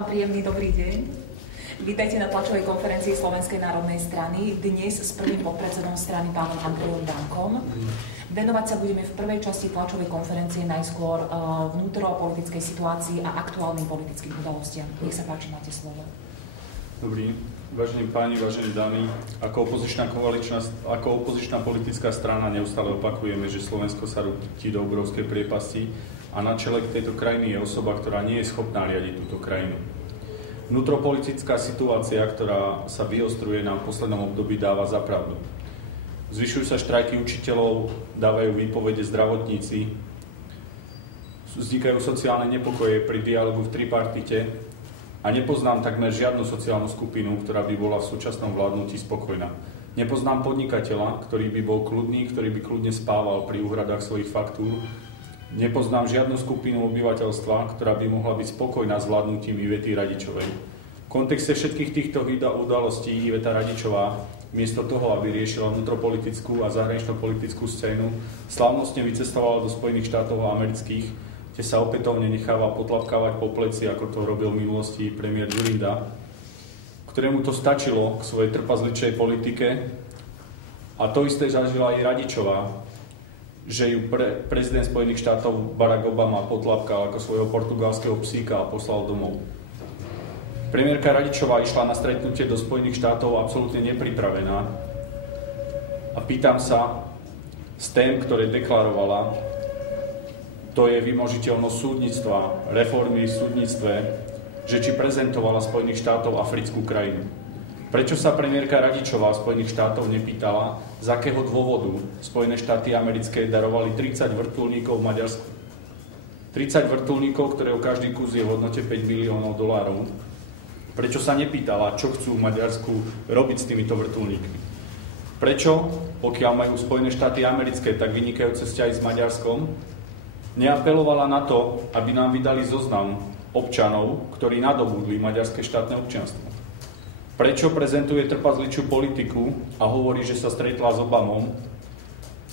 Príjemný dobrý deň. Vítajte na tlačovej konferencii Slovenskej národnej strany. Dnes s prvým podpredsedom strany pánom Andrejom Dankom. Venovať sa budeme v prvej časti tlačovej konferencie najskôr vnútropolitickej situácii a aktuálnym politickým udalostiam. Nech sa páči, máte slovo. Dobrý. Vážení páni, vážení dámy, ako opozičná politická strana neustále opakujeme, že Slovensko sa rúti do obrovskej priepasti a na čele tejto krajiny je osoba, ktorá nie je schopná riadiť túto krajinu. Vnútropolitická situácia, ktorá sa vyostruje nám v poslednom období, dáva za pravdu. Zvyšujú sa štrajky učiteľov, dávajú výpovede zdravotníci, vznikajú sociálne nepokoje pri dialogu v tripartite a nepoznám takmer žiadnu sociálnu skupinu, ktorá by bola v súčasnom vládnutí spokojná. Nepoznám podnikateľa, ktorý by bol kľudný, ktorý by kľudne spával pri úhradách svojich faktúr. Nepoznám žiadnu skupinu obyvateľstva, ktorá by mohla byť spokojná s vládnutím Ivety Radičovej. V kontexte všetkých týchto udalostí Iveta Radičová, miesto toho, aby riešila vnútropolitickú a zahranično-politickú scénu, slávnostne vycestovala do Spojených štátov amerických, kde sa opätovne necháva potlapkávať po pleci, ako to robil v minulosti premiér Dzurinda, ktorému to stačilo k svojej trpazličej politike. A to isté zažila aj Radičová, že ju prezident Spojených štátov Barack Obama potlapkal ako svojho portugalského psíka a poslal domov. Premiérka Radičová išla na stretnutie do Spojených štátov absolútne nepripravená a pýtam sa z tém, ktoré deklarovala, to je vymožiteľnosť súdnictva, reformy v súdnictve, že či prezentovala Spojených štátov africkú krajinu. Prečo sa premiérka Radičová Spojených štátov nepýtala, z akého dôvodu Spojené štáty americké darovali 30 vrtuľníkov v Maďarsku? 30 vrtuľníkov, ktorého každý kus je v hodnote $5 miliónov. Prečo sa nepýtala, čo chcú v Maďarsku robiť s týmito vrtuľníkmi? Prečo, pokiaľ majú Spojené štáty americké tak vynikajúce vzťahy s Maďarskom, neapelovala na to, aby nám vydali zoznam občanov, ktorí nadobudli maďarské štátne občianstvo? Prečo prezentuje trpazličiu politiku a hovorí, že sa stretla s Obamom?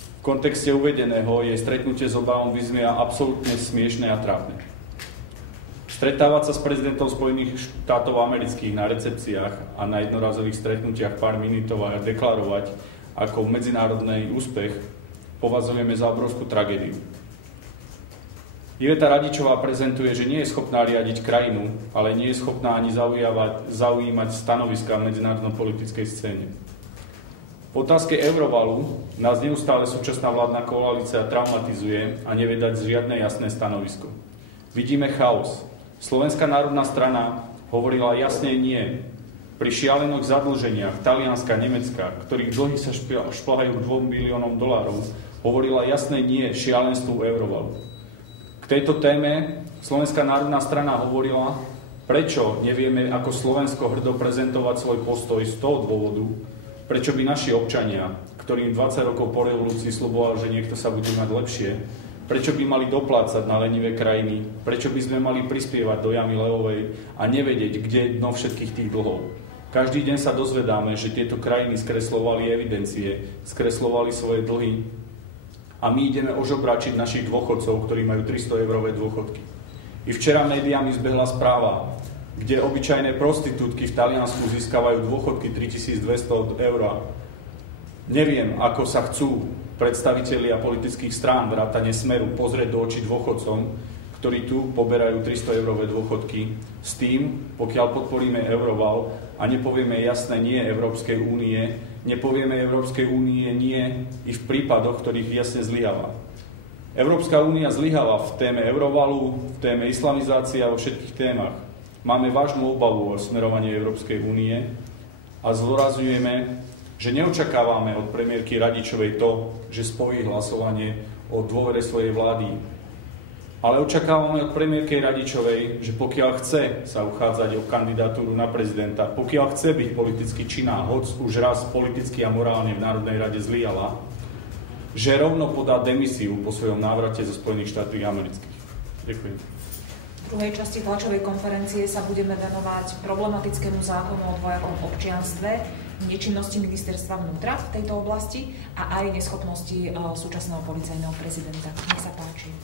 V kontexte uvedeného jej stretnutie s Obamom vyznie absolútne smiešné a trapné. Stretávať sa s prezidentom Spojených štátov amerických na recepciách a na jednorazových stretnutiach pár minútov a deklarovať ako medzinárodný úspech považujeme za obrovskú tragédiu. Iveta Radičová prezentuje, že nie je schopná riadiť krajinu, ale nie je schopná ani zaujímať stanoviská v medzinárodno-politickej scéne. V otázke eurovalu nás neustále súčasná vládna koalícia traumatizuje a nevie dať žiadne jasné stanovisko. Vidíme chaos. Slovenská národná strana hovorila jasne nie. Pri šialených zadlženiach Talianska a Nemecka, ktorých dlhy sa šplhajú $2 miliónom, hovorila jasne nie šialenstvu eurovalu. K tejto téme Slovenská národná strana hovorila, prečo nevieme ako Slovensko hrdo prezentovať svoj postoj z toho dôvodu, prečo by naši občania, ktorým 20 rokov po revolúcii sľuboval, že niekto sa bude mať lepšie, prečo by mali doplácať na lenivé krajiny, prečo by sme mali prispievať do jamy levovej a nevedieť, kde je dno všetkých tých dlhov. Každý deň sa dozvedáme, že tieto krajiny skreslovali evidencie, skreslovali svoje dlhy, a my ideme ožobračiť našich dôchodcov, ktorí majú 300-eurové dôchodky. I včera médiami zbehla správa, kde obyčajné prostitútky v Taliansku získavajú dôchodky 3200 eur. Neviem, ako sa chcú predstavitelia politických strán vrátane Smeru pozrieť do očí dôchodcom, ktorí tu poberajú 300-eurové dôchodky, s tým, pokiaľ podporíme euroval a nepovieme jasné nie Európskej únie, nepovieme Európskej únie nie i v prípadoch, ktorých jasne zlyháva. Európska únia zlyháva v téme eurovalu, v téme islamizácie a vo všetkých témach. Máme vážnu obavu o smerovanie Európskej únie a zdôrazňujeme, že neočakávame od premiérky Radičovej to, že spojí hlasovanie o dôvere svojej vlády. Ale očakávame od premiérky Radičovej, že pokiaľ chce sa uchádzať o kandidatúru na prezidenta, pokiaľ chce byť politicky činná, hoc už raz politicky a morálne v Národnej rade zlyhala, že rovno podá demisiu po svojom návrate zo Spojených štátov amerických. Ďakujem. V druhej časti tlačovej konferencie sa budeme venovať problematickému zákonu o dvojakom občianstve, nečinnosti ministerstva vnútra v tejto oblasti a aj neschopnosti súčasného policajného prezidenta. Nech sa páči.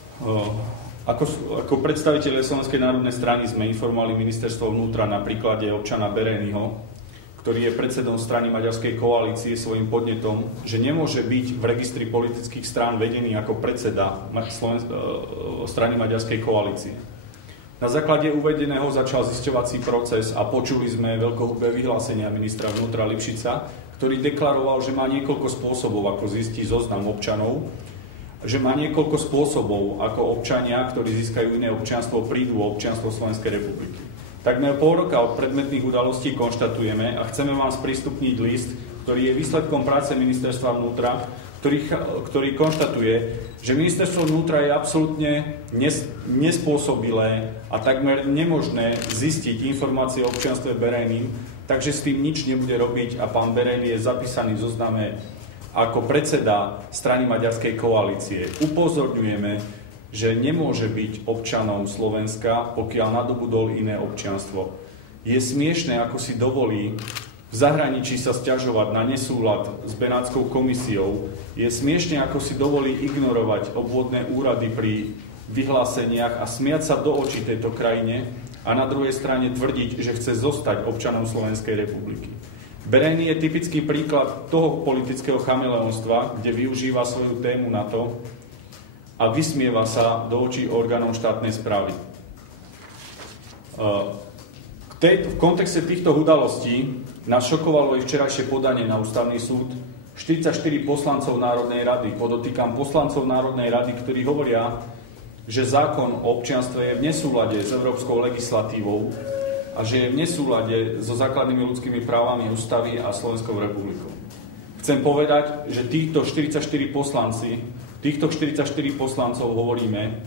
Ako predstavitelia Slovenskej národnej strany sme informovali ministerstvo vnútra na príklade občana Berényho, ktorý je predsedom strany Maďarskej koalície, svojím podnetom, že nemôže byť v registri politických strán vedený ako predseda strany Maďarskej koalície. Na základe uvedeného začal zisťovací proces a počuli sme veľkohubé vyhlásenia ministra vnútra Lipšica, ktorý deklaroval, že má niekoľko spôsobov, ako zistí zoznam občanov, že má niekoľko spôsobov, ako občania, ktorí získajú iné občianstvo, prídu o občianstvo Slovenskej republiky. Takmer pol roka od predmetných udalostí konštatujeme a chceme vám sprístupniť list, ktorý je výsledkom práce ministerstva vnútra, ktorý konštatuje, že ministerstvo vnútra je absolútne nespôsobilé a takmer nemožné zistiť informácie o občianstve Berényim, takže s tým nič nebude robiť a pán Berényi je zapísaný v zozname ako predseda strany Maďarskej koalície. Upozorňujeme, že nemôže byť občanom Slovenska, pokiaľ nadobudol iné občianstvo. Je smiešné, ako si dovolí v zahraničí sa sťažovať na nesúlad s Benátskou komisiou. Je smiešne, ako si dovolí ignorovať obvodné úrady pri vyhláseniach a smiať sa do očí tejto krajine a na druhej strane tvrdiť, že chce zostať občanom Slovenskej republiky. Berényi je typický príklad toho politického chameleonstva, kde využíva svoju tému na to a vysmieva sa do očí orgánom štátnej správy. V kontexte týchto udalostí nás šokovalo aj včerajšie podanie na Ústavný súd 44 poslancov Národnej rady. Podotýkam poslancov Národnej rady, ktorí hovoria, že zákon o občianstve je v nesúlade s európskou legislatívou a že je v nesúlade so základnými ľudskými právami ústavy a Slovenskou republikou. Chcem povedať, že týchto 44 poslancov hovoríme,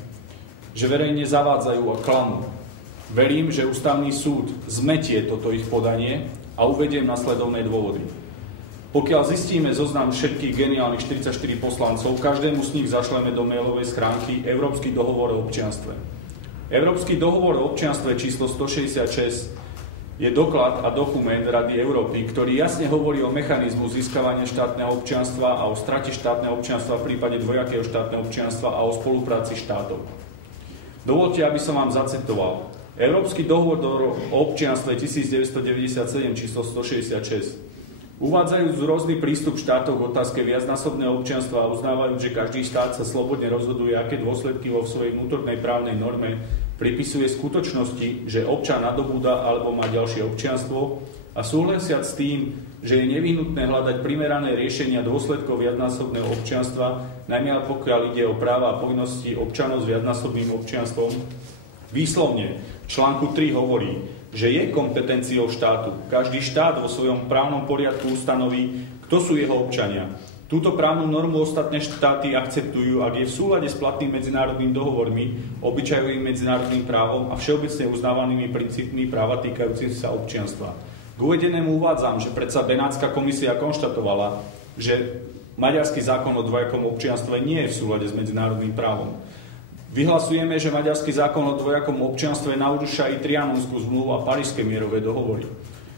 že verejne zavádzajú a klamú. Verím, že Ústavný súd zmetie toto ich podanie a uvediem nasledovné dôvody. Pokiaľ zistíme zoznam všetkých geniálnych 44 poslancov, každému z nich zašleme do mailovej schránky Európsky dohovor o občianstve. Európsky dohovor o občianstve číslo 166 je doklad a dokument Rady Európy, ktorý jasne hovorí o mechanizmu získavania štátneho občianstva a o strate štátneho občianstva v prípade dvojakého štátneho občianstva a o spolupráci štátov. Dovoľte, aby som vám zacitoval. Európsky dohovor o občianstve 1997 číslo 166. Uvádzajúc rôzny prístup štátov k otázke viacnásobného občianstva a uznávajúc, že každý štát sa slobodne rozhoduje, aké dôsledky vo svojej vnútornej právnej norme pripisuje skutočnosti, že občan nadobúda alebo má ďalšie občianstvo a súhlasiac s tým, že je nevyhnutné hľadať primerané riešenia dôsledkov viacnásobného občianstva, najmä pokiaľ ide o práva a povinnosti občanov s viacnásobným občianstvom, výslovne v článku 3 hovorí, že je kompetenciou štátu. Každý štát vo svojom právnom poriadku ustanoví, kto sú jeho občania. Túto právnu normu ostatné štáty akceptujú, ak je v súlade s platnými medzinárodnými dohovormi, obyčajovým medzinárodným právom a všeobecne uznávanými princípmi práva týkajúcich sa občianstva. K uvedenému uvádzam, že predsa Benátska komisia konštatovala, že maďarský zákon o dvojakom občianstve nie je v súlade s medzinárodným právom. Vyhlasujeme, že maďarský zákon o dvojakom občianstve narúša i Trianonskú zmluvu a Parížske mierové dohovory.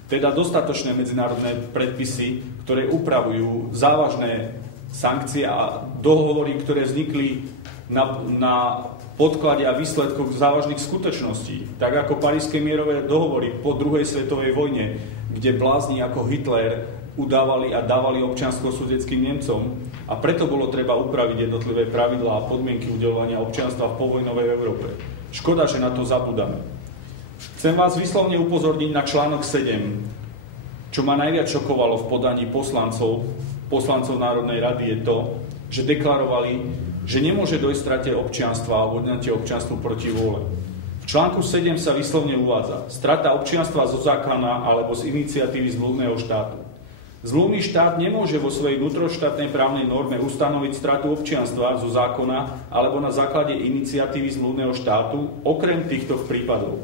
Teda dostatočné medzinárodné predpisy, ktoré upravujú závažné sankcie a dohovory, ktoré vznikli na podklade a výsledkoch závažných skutočností. Tak ako Parížske mierové dohovory po druhej svetovej vojne, kde blázni ako Hitler udávali a dávali občianstvo sudetským Nemcom a preto bolo treba upraviť jednotlivé pravidlá a podmienky udeľovania občianstva v povojnovej Európe. Škoda, že na to zabúdame. Chcem vás vyslovne upozorniť na článok 7. Čo ma najviac šokovalo v podaní poslancov Národnej rady je to, že deklarovali, že nemôže dojsť strate občianstva alebo odňatie občianstvu proti vôle. V článku 7 sa vyslovne uvádza strata občianstva zo zákona alebo z iniciatívy zmluvného štátu. Zmluvný štát nemôže vo svojej vnútroštátnej právnej norme ustanoviť stratu občianstva zo zákona alebo na základe iniciatívy zmluvného štátu okrem týchto prípadov.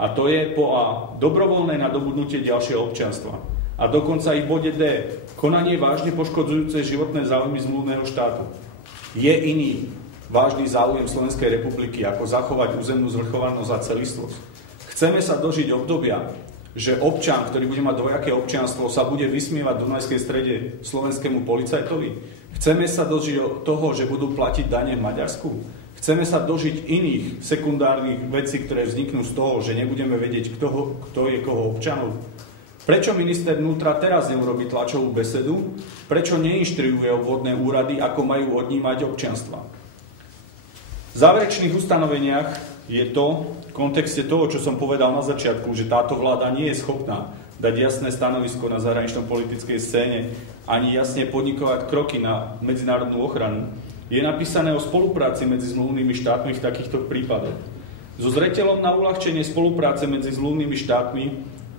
A to je po A. Dobrovoľné nadobudnutie ďalšieho občianstva. A dokonca i v bode D. Konanie vážne poškodzujúce životné záujmy zmluvného štátu. Je iný vážny záujem Slovenskej republiky, ako zachovať územnú zvrchovanosť a celistvosť. Chceme sa dožiť obdobia, že občan, ktorý bude mať dvojaké občianstvo, sa bude vysmievať v Dunajskej Strede slovenskému policajtovi? Chceme sa dožiť toho, že budú platiť dane v Maďarsku? Chceme sa dožiť iných sekundárnych vecí, ktoré vzniknú z toho, že nebudeme vedieť, kto je koho občanov. Prečo minister vnútra teraz neurobí tlačovú besedu? Prečo neinštruuje obvodné úrady, ako majú odnímať občianstva? V záverečných ustanoveniach je to, v kontexte toho, čo som povedal na začiatku, že táto vláda nie je schopná dať jasné stanovisko na zahranično-politickej scéne, ani jasne podnikovať kroky na medzinárodnú ochranu, je napísané o spolupráci medzi zmluvnými štátmi v takýchto prípadoch. So zreteľom na uľahčenie spolupráce medzi zmluvnými štátmi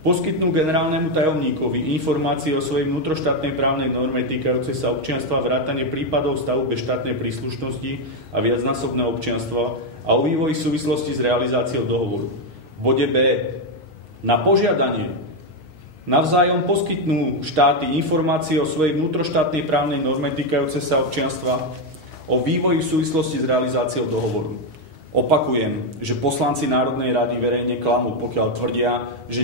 poskytnú generálnemu tajomníkovi informácie o svojej vnútroštátnej právnej norme týkajúcej sa občianstva, vrátane prípadov stavu bez štátnej príslušnosti a viacnásobného občianstva a o vývoji v súvislosti s realizáciou dohovoru. V bode B. Na požiadanie navzájom poskytnú štáty informácie o svojej vnútroštátnej právnej norme týkajúcej sa občianstva, o vývoji v súvislosti s realizáciou dohovoru. Opakujem, že poslanci Národnej rady verejne klamú, pokiaľ tvrdia, že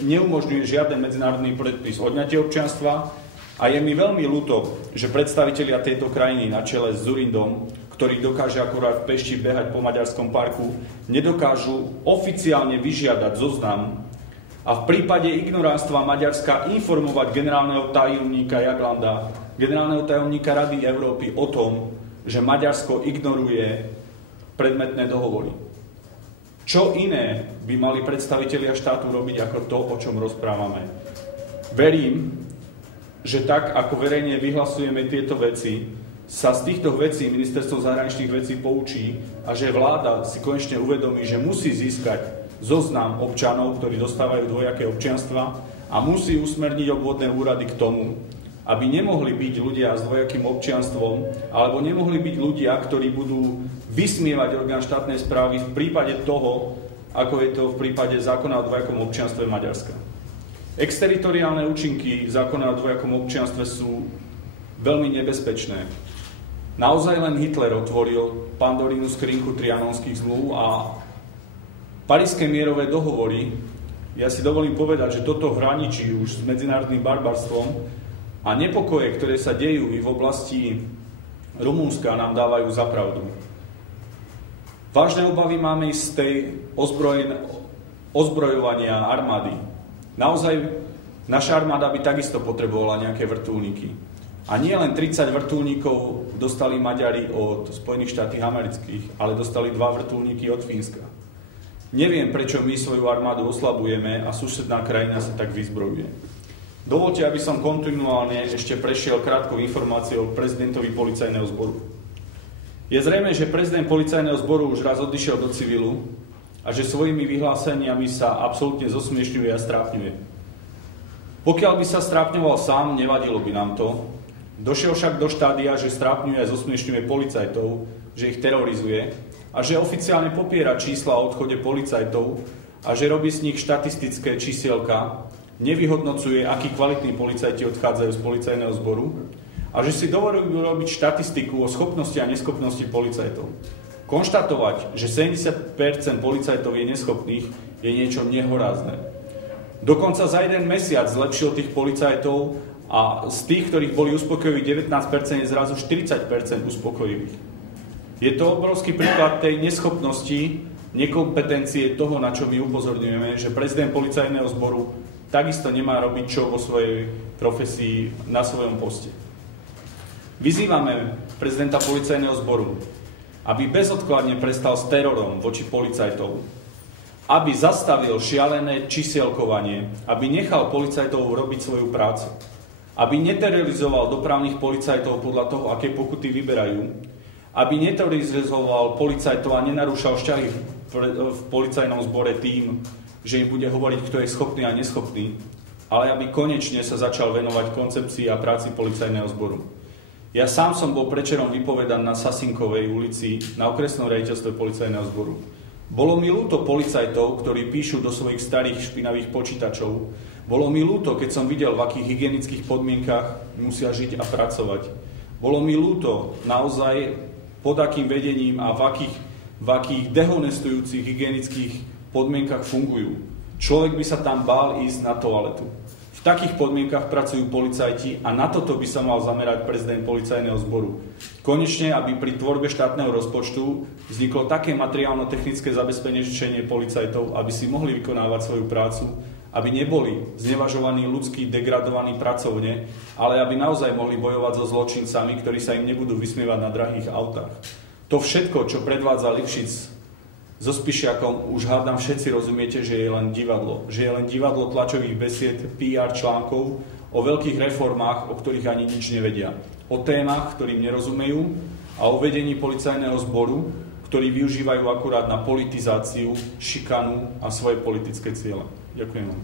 neumožňuje žiaden medzinárodný predpis odňatie občianstva a je mi veľmi ľúto, že predstavitelia tejto krajiny na čele s Dzurindom, ktorý dokáže akurát v Pešti behať po maďarskom parku, nedokážu oficiálne vyžiadať zoznam a v prípade ignoránstva Maďarska informovať generálneho tajomníka Jaglanda, generálneho tajomníka Rady Európy o tom, že Maďarsko ignoruje predmetné dohovory. Čo iné by mali predstavitelia štátu robiť ako to, o čom rozprávame? Verím, že tak, ako verejne vyhlasujeme tieto veci, sa z týchto vecí Ministerstvo zahraničných vecí poučí a že vláda si konečne uvedomí, že musí získať zoznam občanov, ktorí dostávajú dvojaké občianstva a musí usmerniť obvodné úrady k tomu, aby nemohli byť ľudia s dvojakým občianstvom, alebo nemohli byť ľudia, ktorí budú vysmievať orgán štátnej správy v prípade toho, ako je to v prípade zákona o dvojakom občianstve Maďarska. Exteritoriálne účinky zákona o dvojakom občianstve sú veľmi nebezpečné. Naozaj len Hitler otvoril Pandorínu skrinku trianonských zmluv a Parížske mierové dohovory. Ja si dovolím povedať, že toto hraničí už s medzinárodným barbarstvom a nepokoje, ktoré sa dejú i v oblasti Rumunska, nám dávajú za pravdu. Vážne obavy máme z tej ozbrojovania armády. Naozaj naša armáda by takisto potrebovala nejaké vrtuľníky. A nie len 30 vrtuľníkov dostali Maďari od Spojených štátov amerických, ale dostali 2 vrtuľníky od Fínska. Neviem, prečo my svoju armádu oslabujeme a susedná krajina sa tak vyzbrojuje. Dovoľte, aby som kontinuálne ešte prešiel krátkou informáciou prezidentovi policajného zboru. Je zrejme, že prezident policajného zboru už raz odišiel do civilu a že svojimi vyhláseniami sa absolútne zosmiešňuje a strápňuje. Pokiaľ by sa strápňoval sám, nevadilo by nám to. Došiel však do štádia, že strápňuje a zosmiešňuje policajtov, že ich terorizuje a že oficiálne popiera čísla o odchode policajtov a že robí z nich štatistické čísielka, nevyhodnocuje, akí kvalitní policajti odchádzajú z policajného zboru a že si dovolujú robiť štatistiku o schopnosti a neschopnosti policajtov. Konštatovať, že 70% policajtov je neschopných, je niečo nehorázne. Dokonca za jeden mesiac zlepšil tých policajtov a z tých, ktorých boli uspokojiví 19%, je zrazu 40% uspokojivých. Je to obrovský príklad tej neschopnosti, nekompetencie toho, na čo my upozorňujeme, že prezident policajného zboru takisto nemá robiť čo vo svojej profesii na svojom poste. Vyzývame prezidenta policajného zboru, aby bezodkladne prestal s terorom voči policajtov, aby zastavil šialené čísielkovanie, aby nechal policajtov robiť svoju prácu, aby neterorizoval dopravných policajtov podľa toho, aké pokuty vyberajú, aby neterorizoval policajtov a nenarúšal vzťahy v policajnom zbore tým, že im bude hovoriť, kto je schopný a neschopný, ale aby konečne sa začal venovať koncepcii a práci policajného zboru. Ja sám som bol predčerom vypovedaný na Sasinkovej ulici na okresnom riaditeľstve policajného zboru. Bolo mi ľúto policajtov, ktorí píšu do svojich starých špinavých počítačov. Bolo mi ľúto, keď som videl, v akých hygienických podmienkach musia žiť a pracovať. Bolo mi ľúto naozaj, pod akým vedením a v akých dehonestujúcich hygienických podmienkach fungujú. Človek by sa tam bál ísť na toaletu. V V takých podmienkach pracujú policajti a na toto by sa mal zamerať prezident policajného zboru. Konečne, aby pri tvorbe štátneho rozpočtu vzniklo také materiálno-technické zabezpečenie policajtov, aby si mohli vykonávať svoju prácu, aby neboli znevažovaní, ľudsky degradovaní pracovne, ale aby naozaj mohli bojovať so zločincami, ktorí sa im nebudú vysmievať na drahých autách. To všetko, čo predvádza Lipšic so Spišiakom, už hádam všetci rozumiete, že je len divadlo. Že je len divadlo tlačových besied, PR článkov o veľkých reformách, o ktorých ani nič nevedia. O témach, ktorým nerozumejú a o vedení policajného zboru, ktorí využívajú akurát na politizáciu, šikanu a svoje politické ciele. Ďakujem vám.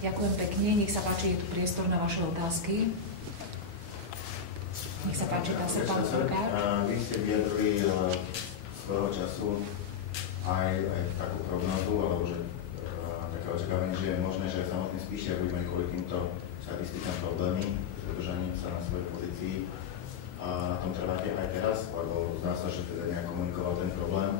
Ďakujem pekne. Nech sa páči, je tu priestor na vaše otázky. Nech sa páči, pán Srpák. Vy ste vyjadrili svojho času aj takú prognozu, alebo že také očakávanie, že je možné, že samotný Spišiak bude mať kvôli týmto štatistikám problémy s udržaním sa na svojej pozícii. A na tom trváte aj teraz, lebo zdá sa, že teda nejak komunikoval ten problém?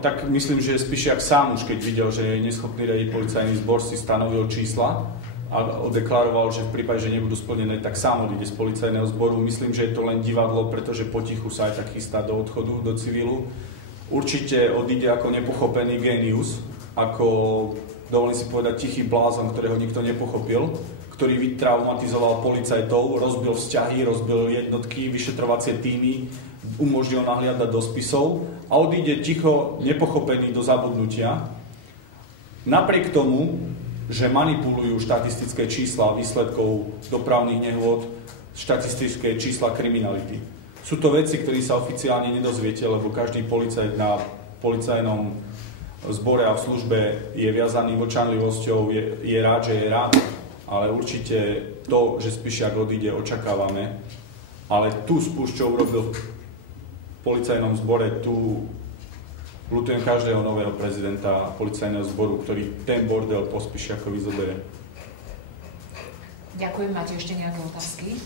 Tak myslím, že Spišiak sám už keď videl, že je neschopný riadiť policajný zbor, si stanovil čísla a deklaroval, že v prípade, že nebudú splnené, tak sám odíde z policajného zboru. Myslím, že je to len divadlo, pretože potichu sa aj tak chystá do odchodu, do civilu. Určite odíde ako nepochopený génius, ako, dovolím si povedať, tichý blázon, ktorého nikto nepochopil, ktorý vytraumatizoval policajtov, rozbil vzťahy, rozbil jednotky, vyšetrovacie týmy, umožnil nahliadať do spisov a odíde ticho, nepochopený do zabudnutia. Napriek tomu, že manipulujú štatistické čísla výsledkov dopravných nehôd, štatistické čísla kriminality. Sú to veci, ktoré sa oficiálne nedozviete, lebo každý policajt na policajnom zbore a v službe je viazaný mlčanlivosťou, je rád, že je rád, ale určite to, že Spišiak odíde, očakávame. Ale tú spúšť, čo urobil v policajnom zbore, tu ľutujem každého nového prezidenta policajného zboru, ktorý ten bordel po Spišiakovi zoberie. Ďakujem. Máte ešte nejaké otázky?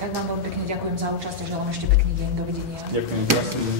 Tak vám veľmi pekne ďakujem za účasť a želám ešte pekný deň. Dovidenia. Ďakujem, krásny deň.